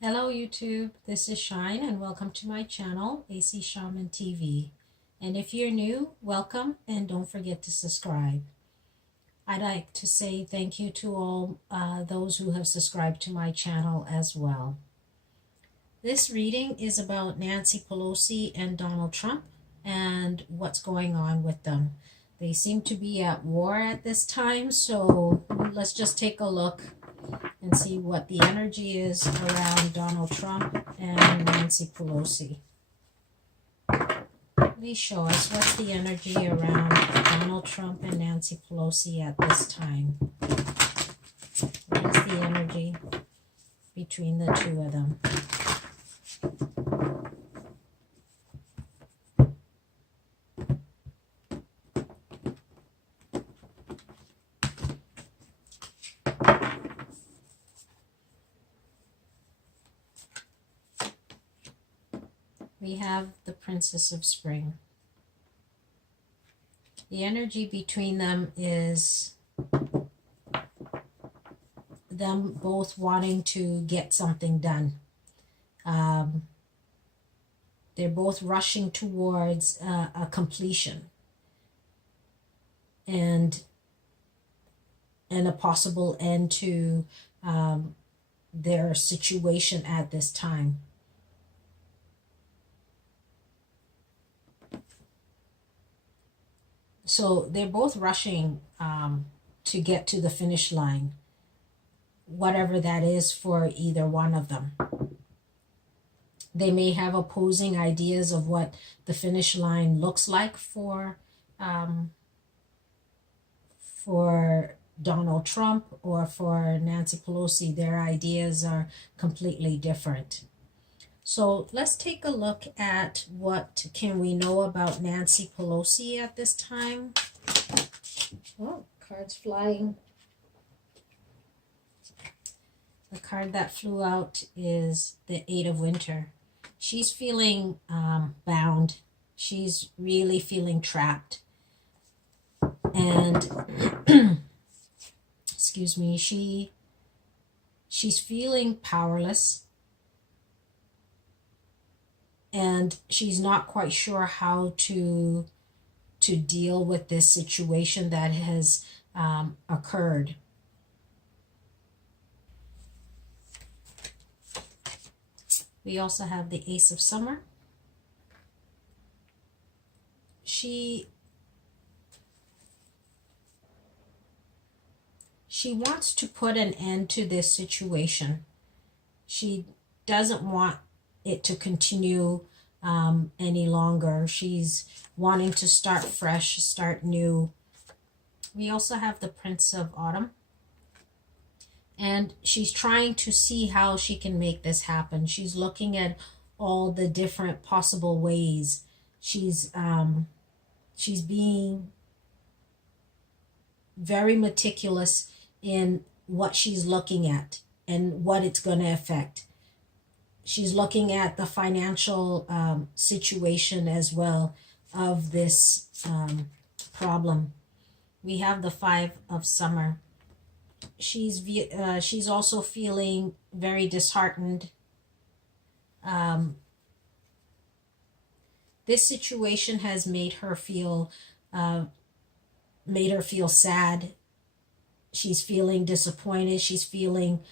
Hello YouTube, this is Shine and welcome to my channel, AC Shaman TV. And if you're new, welcome and don't forget to subscribe. I'd like to say thank you to all those who have subscribed to my channel as well. This reading is about Nancy Pelosi and Donald Trump and what's going on with them. They seem to be at war at this time, so let's just take a look and see what the energy is around Donald Trump and Nancy Pelosi. Please show us what's the energy around Donald Trump and Nancy Pelosi at this time. What is the energy between the two of them? We have the Princess of Spring. The energy between them is them both wanting to get something done. They're both rushing towards a completion and a possible end to their situation at this time. So they're both rushing to get to the finish line, whatever that is for either one of them. They may have opposing ideas of what the finish line looks like for Donald Trump or for Nancy Pelosi. Their ideas are completely different. So let's take a look at what can we know about Nancy Pelosi at this time. Oh, cards flying. The card that flew out is the Eight of Winter. She's feeling bound. She's really feeling trapped. And, excuse me, she's feeling powerless. And she's not quite sure how to deal with this situation that has occurred. We also have the Ace of Summer. She wants to put an end to this situation. She doesn't want it to continue any longer. She's wanting to start fresh, start new. We also have the Prince of Autumn. And she's trying to see how she can make this happen. She's looking at all the different possible ways. She's being very meticulous in what she's looking at and what it's going to affect. She's looking at the financial situation as well of this problem. We have the Five of Summer. She's also feeling very disheartened. This situation has made her feel sad. She's feeling disappointed. She's feeling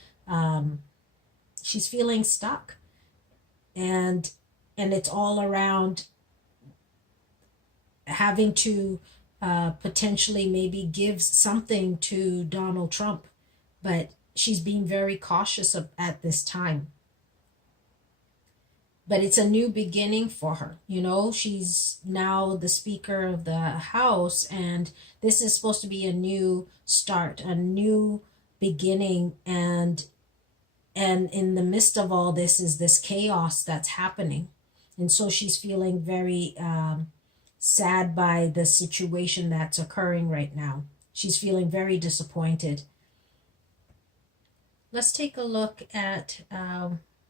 stuck. And it's all around having to potentially maybe give something to Donald Trump, but she's being very cautious at this time. But it's a new beginning for her. You know, she's now the Speaker of the House, and this is supposed to be a new start, a new beginning, and in the midst of all this is this chaos that's happening. And so she's feeling very sad by the situation that's occurring right now. She's feeling very disappointed. Let's take a look at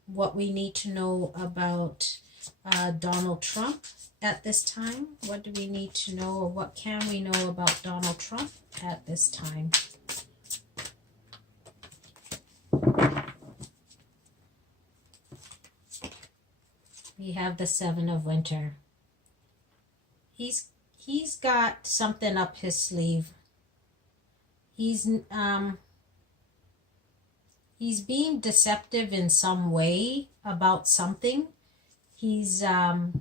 what we need to know about Donald Trump at this time. What do we need to know, or what can we know about Donald Trump at this time? We have the Seven of Winter. He's got something up his sleeve. He's being deceptive in some way about something. He's also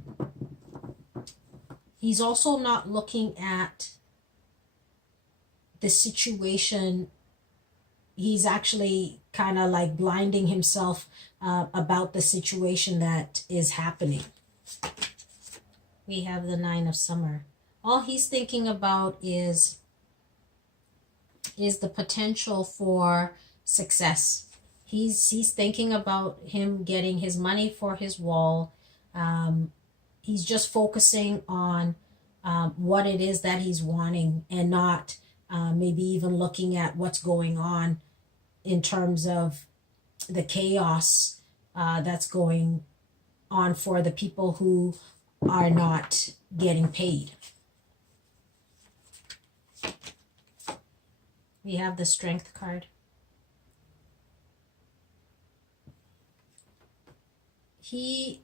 not looking at the situation. He's actually kind of like blinding himself about the situation that is happening. We have the Nine of Summer. All he's thinking about is the potential for success. He's thinking about him getting his money for his wall. He's just focusing on what it is that he's wanting, and not maybe even looking at what's going on in terms of the chaos that's going on for the people who are not getting paid. We have the Strength card. He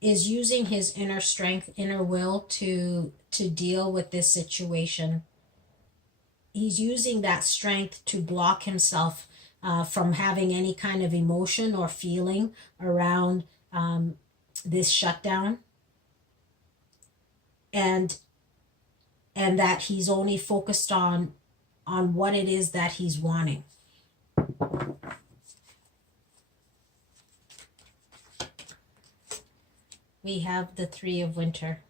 is using his inner strength, inner will to deal with this situation. He's using that strength to block himself from having any kind of emotion or feeling around this shutdown, and that he's only focused on what it is that he's wanting. We have the Three of Winter.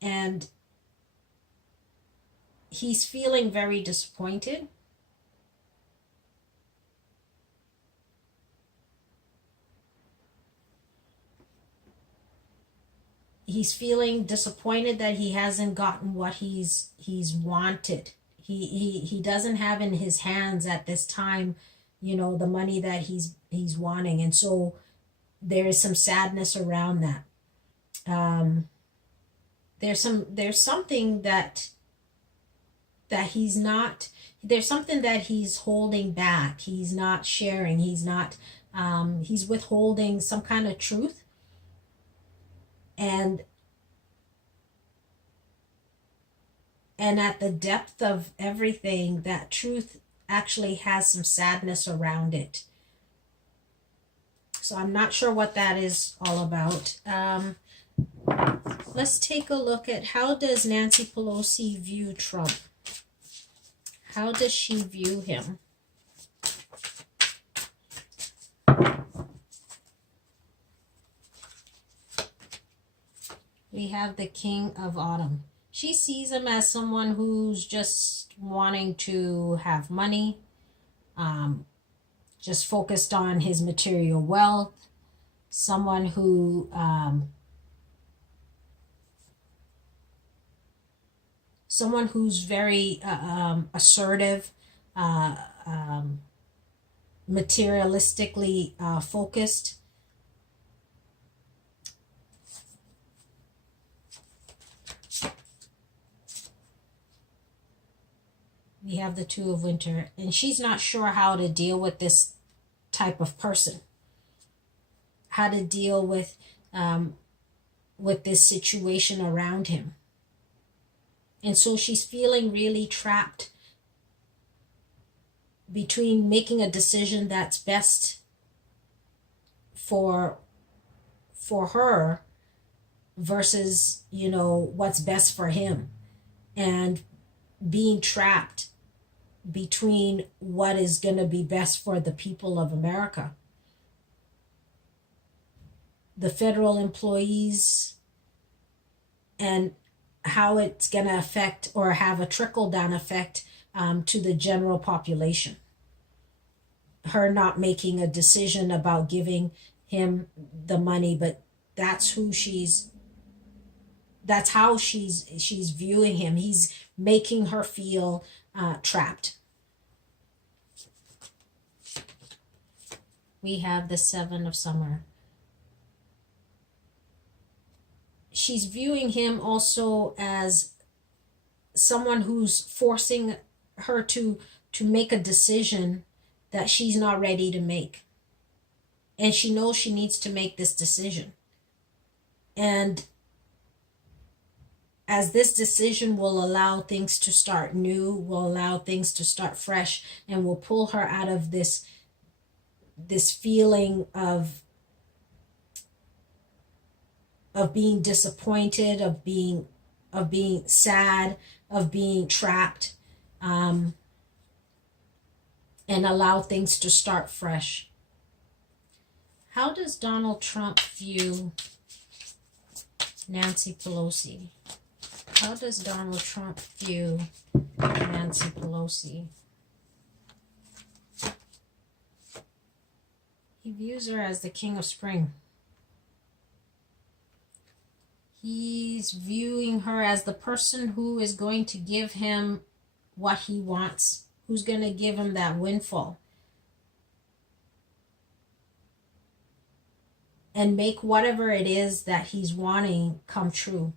And he's feeling very disappointed. He's feeling disappointed that he hasn't gotten what he's wanted. He doesn't have in his hands at this time, the money that he's wanting, and so there is some sadness around that. There's something that he's not. There's something that he's holding back. He's not sharing. He's not. He's withholding some kind of truth. And at the depth of everything, that truth actually has some sadness around it. So I'm not sure what that is all about. Let's take a look at, how does Nancy Pelosi view Trump? How does she view him? We have the King of Autumn. She sees him as someone who's just wanting to have money, just focused on his material wealth, someone who who's very assertive, materialistically focused. We have the Two of Winter, and she's not sure how to deal with this type of person, how to deal with this situation around him. And so she's feeling really trapped between making a decision that's best for her versus, what's best for him, and being trapped between what is going to be best for the people of America. The federal employees, and how it's going to affect or have a trickle-down effect to the general population. Her not making a decision about giving him the money, but that's how she's viewing him. He's making her feel trapped. We have the Seven of Summer. She's viewing him also as someone who's forcing her to make a decision that she's not ready to make. and she knows she needs to make this decision. And as this decision will allow things to start new, will allow things to start fresh, and will pull her out of this feeling of being disappointed, of being sad, of being trapped, and allow things to start fresh. How does Donald Trump view Nancy Pelosi? How does Donald Trump view Nancy Pelosi? He views her as the king of spring. He's viewing her as the person who is going to give him what he wants, who's going to give him that windfall, and make whatever it is that he's wanting come true.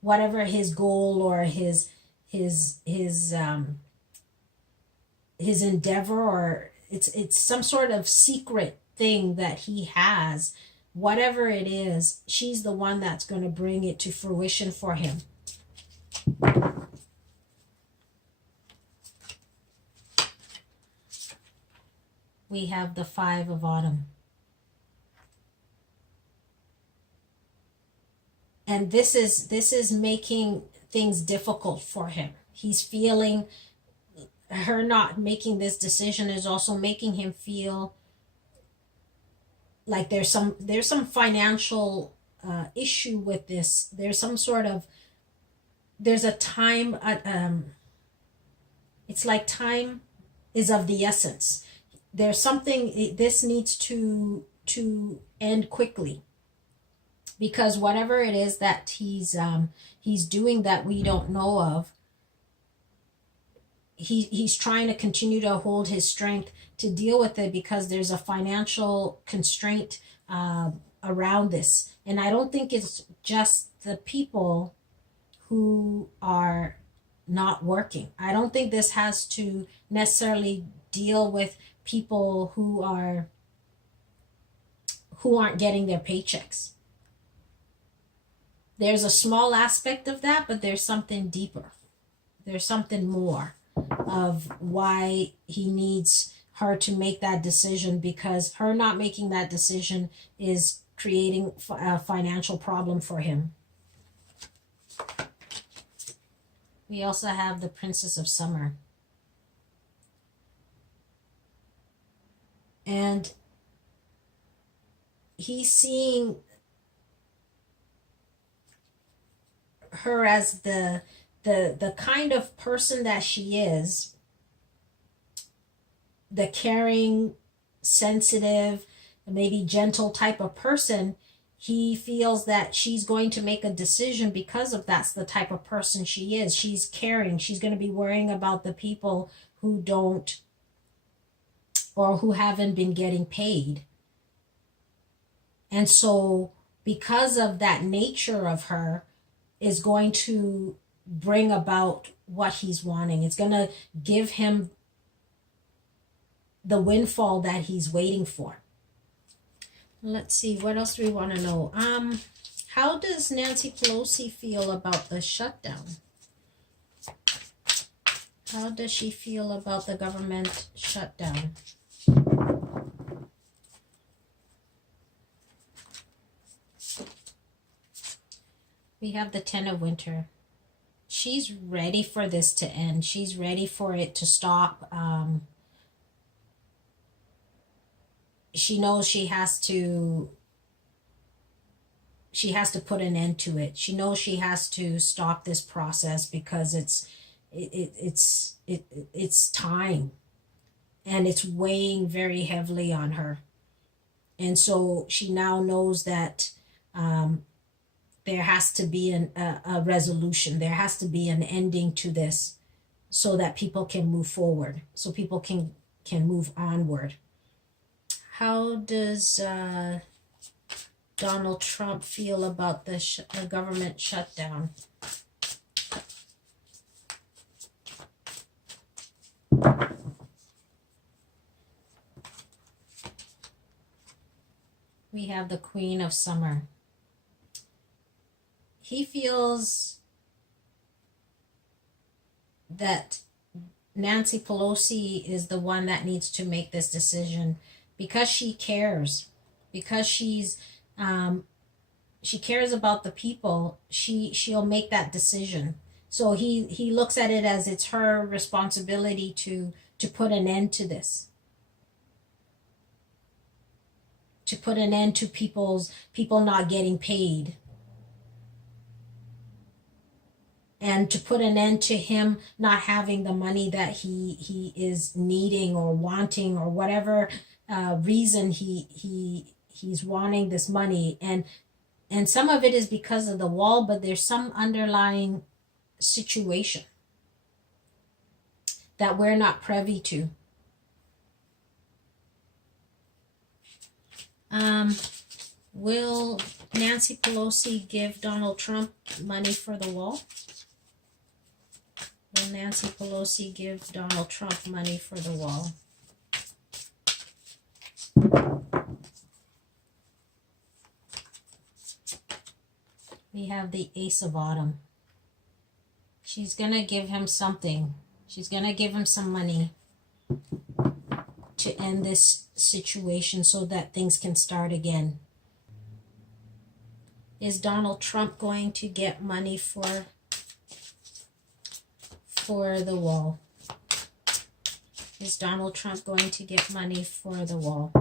Whatever his goal or his endeavor, or it's some sort of secret thing that he has. Whatever it is, she's the one that's going to bring it to fruition for him. We have the Five of Autumn. And this is making things difficult for him. He's feeling her not making this decision is also making him feel like there's some financial issue with this. There's a time. It's like time is of the essence. There's something. This needs to end quickly, because whatever it is that he's doing that we don't know of, he's trying to continue to hold his strength to deal with it, because there's a financial constraint around this. And I don't think it's just the people who are not working. I don't think this has to necessarily deal with people who aren't getting their paychecks. There's a small aspect of that, but there's something deeper. There's something more of why he needs her to make that decision, because her not making that decision is creating a financial problem for him. We also have the Princess of Summer. And he's seeing her as the kind of person that she is, the caring, sensitive, maybe gentle type of person. He feels that she's going to make a decision because of that's the type of person she is. She's caring. She's going to be worrying about the people who don't, or who haven't been getting paid. And so because of that nature of her, is going to bring about what he's wanting. It's going to give him the windfall that he's waiting for. Let's see, what else do we want to know? How does Nancy Pelosi feel about the shutdown? How does she feel about the government shutdown? We have the Ten of Winter. She's ready for this to end. She's ready for it to stop. She knows she has to put an end to it. She knows she has to stop this process, because it's time, and it's weighing very heavily on her. And so she now knows that there has to be a resolution. There has to be an ending to this, so that people can move forward, so people can move onward. How does Donald Trump feel about the government shutdown? have the Queen of Summer. He feels that Nancy Pelosi is the one that needs to make this decision because she cares, because she cares about the people. She'll make that decision. So he looks at it as it's her responsibility to put an end to this, to put an end to people not getting paid, and to put an end to him not having the money that he is needing or wanting, or whatever reason he's wanting this money. And some of it is because of the wall, but there's some underlying situation that we're not privy to. Will Nancy Pelosi give Donald Trump money for the wall? Will Nancy Pelosi give Donald Trump money for the wall? We have the Ace of Autumn. She's going to give him something. She's going to give him some money to end this situation so that things can start again. Is Donald Trump going to get money for the wall? Is Donald Trump going to get money for the wall?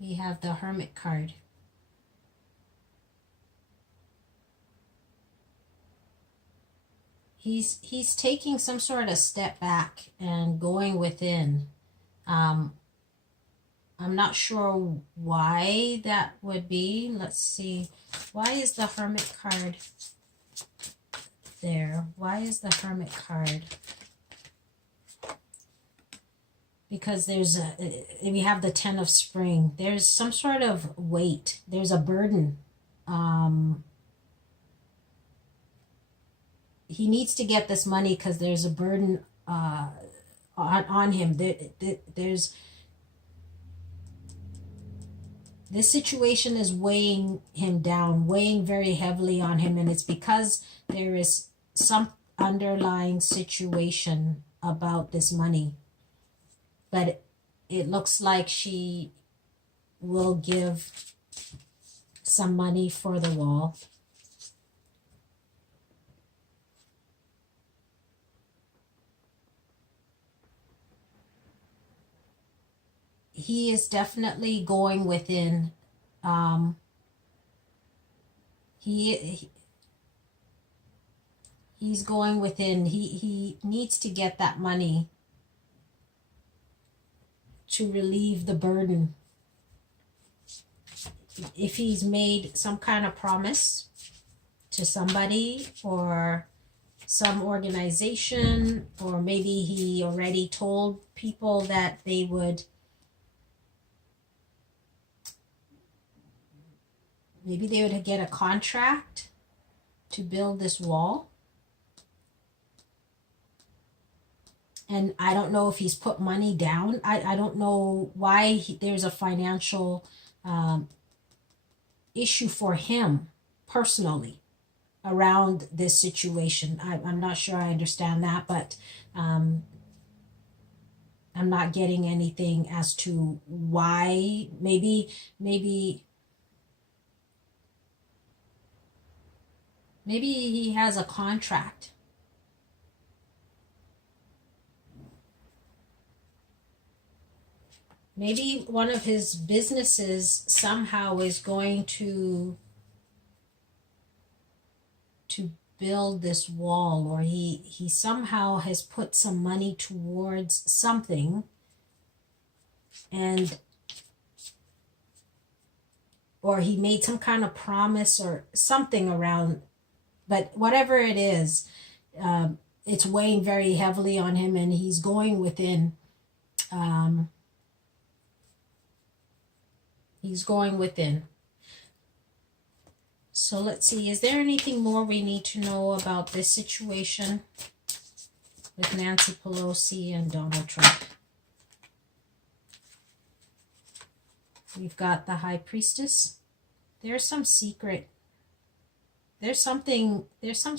We have the Hermit card. He's taking some sort of step back and going within. I'm not sure why that would be. Let's see. Why is the Hermit card there? Why is the Hermit card? Because we have the Ten of Spring. There's some sort of weight. There's a burden. He needs to get this money because there's a burden on him. There's this situation is weighing him down, weighing very heavily on him, and it's because there is some underlying situation about this money. But it looks like she will give some money for the wall. He is definitely going within. He's going within. He needs to get that money to relieve the burden. If he's made some kind of promise to somebody or some organization, or maybe he already told people that they would, maybe they would get a contract to build this wall. And I don't know if he's put money down. I don't know why there's a financial issue for him personally around this situation. I'm not sure I understand that, but I'm not getting anything as to why. Maybe he has a contract. Maybe one of his businesses somehow is going to build this wall, or he somehow has put some money towards something, or he made some kind of promise or something around. But whatever it is, it's weighing very heavily on him, and he's going within. He's going within. So let's see, is there anything more we need to know about this situation? with Nancy Pelosi and Donald Trump. We've got the High Priestess. There's some secret. There's some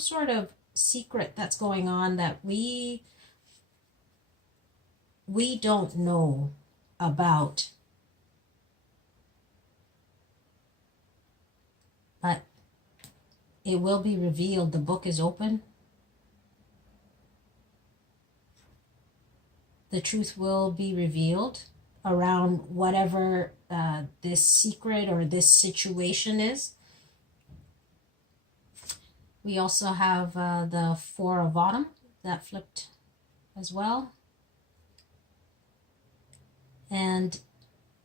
sort of secret that's going on that we don't know about. But it will be revealed. The book is open. The truth will be revealed around whatever this secret or this situation is. We also have the Four of Autumn that flipped as well. And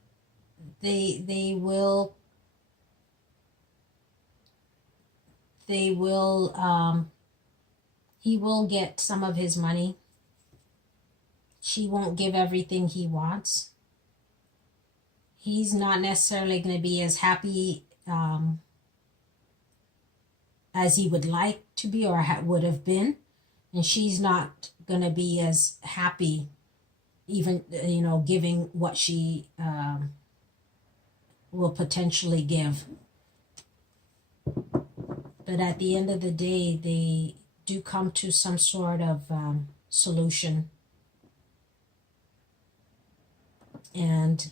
he will get some of his money. She won't give everything he wants. He's not necessarily going to be as happy as he would like to be or would have been. And she's not going to be as happy even, giving what she will potentially give. But at the end of the day, they do come to some sort of solution. And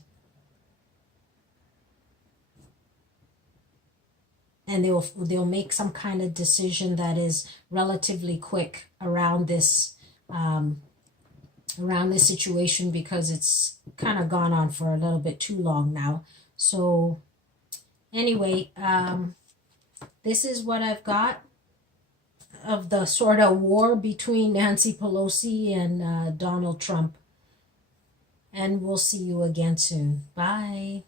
they'll make some kind of decision that is relatively quick around this situation, because it's kind of gone on for a little bit too long now. So anyway, this is what I've got of the sort of war between Nancy Pelosi and Donald Trump. And we'll see you again soon. Bye.